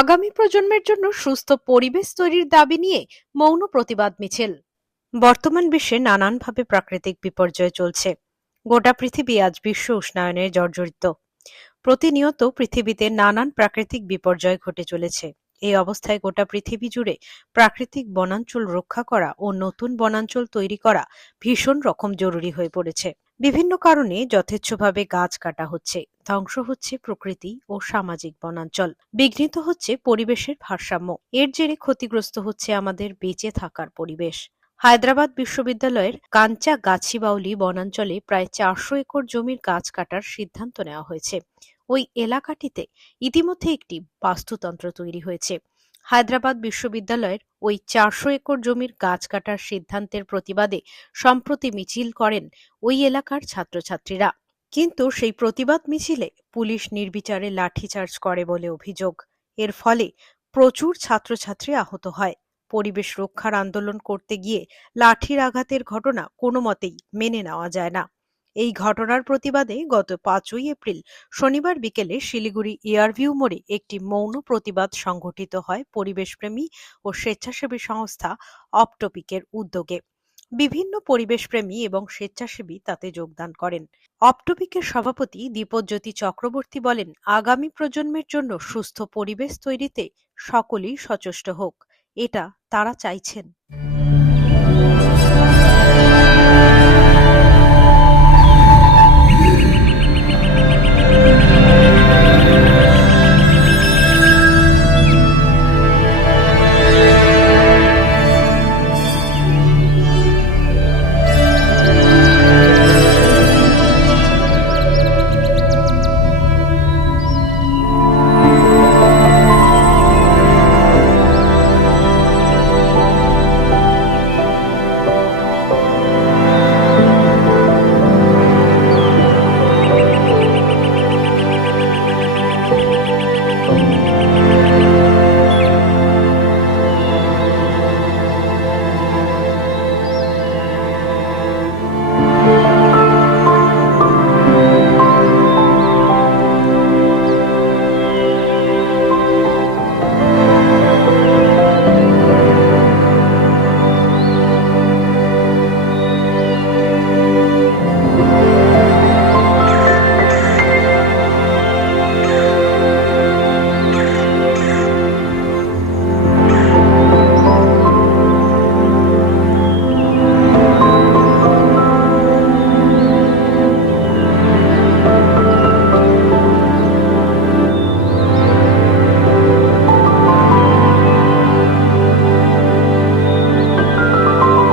আগামী প্রজন্মের জন্য সুস্থ পরিবেশ তৈরির দাবি নিয়ে মৌন প্রতিবাদ মিছিল। বর্তমান বিশ্বে নানানভাবে প্রাকৃতিক বিপর্যয় চলছে। গোটা পৃথিবী আজ বিশ্ব উষ্ণায়নে জর্জরিত। প্রতিনিয়ত পৃথিবীতে নানান প্রাকৃতিক বিপর্যয় ঘটে চলেছে। এই অবস্থায় গোটা পৃথিবী জুড়ে প্রাকৃতিক বনাঞ্চল রক্ষা করা ও নতুন বনাঞ্চল তৈরি করা ভীষণ রকম জরুরি হয়ে পড়েছে। বিভিন্ন কারণে যথেচ্ছভাবে গাছ কাটা হচ্ছে, ধ্বংস হচ্ছে প্রকৃতি ও সামাজিক বনাঞ্চল, বিঘ্নিত হচ্ছে পরিবেশের ভারসাম্য, এর জেরে ক্ষতিগ্রস্ত হচ্ছে আমাদের বেঁচে থাকার পরিবেশ। হায়দ্রাবাদ বিশ্ববিদ্যালয়ের কাঞ্চা গাছিবাউলি বনাঞ্চলে প্রায় চারশো একর জমির গাছ কাটার সিদ্ধান্ত নেওয়া হয়েছে। ওই এলাকাটিতে ইতিমধ্যে একটি বাস্তুতন্ত্র তৈরি হয়েছে। হায়দ্রাবাদ বিশ্ববিদ্যালয়ের ওই চারশো একর জমির গাছ কাটার সিদ্ধান্তের প্রতিবাদে সম্প্রতি মিছিল করেন ওই এলাকার ছাত্রছাত্রীরা। কিন্তু সেই প্রতিবাদ মিছিলে পুলিশ নির্বিচারে লাঠিচার্জ করে বলে অভিযোগ। এর ফলে প্রচুর ছাত্রছাত্রী আহত হয়। পরিবেশ রক্ষার আন্দোলন করতে গিয়ে লাঠির আঘাতের ঘটনা কোনো মতেই মেনে নেওয়া যায় না। এই ঘটনার প্রতিবাদে গত পাঁচই এপ্রিল শনিবার বিকেলে শিলিগুড়ি এয়ারভিউ মোড়ে একটি মৌন প্রতিবাদ সংঘটিত হয় পরিবেশপ্রেমী ও স্বেচ্ছাসেবী সংস্থা অপটপিকের উদ্যোগে। বিভিন্ন পরিবেশপ্রেমী এবং স্বেচ্ছাসেবী তাতে যোগদান করেন। অপটপিকের সভাপতি দীপজ্যোতি চক্রবর্তী বলেন, আগামী প্রজন্মের জন্য সুস্থ পরিবেশ তৈরিতে সকলেই সচেষ্ট হোক। এটা তারা চাইছেন।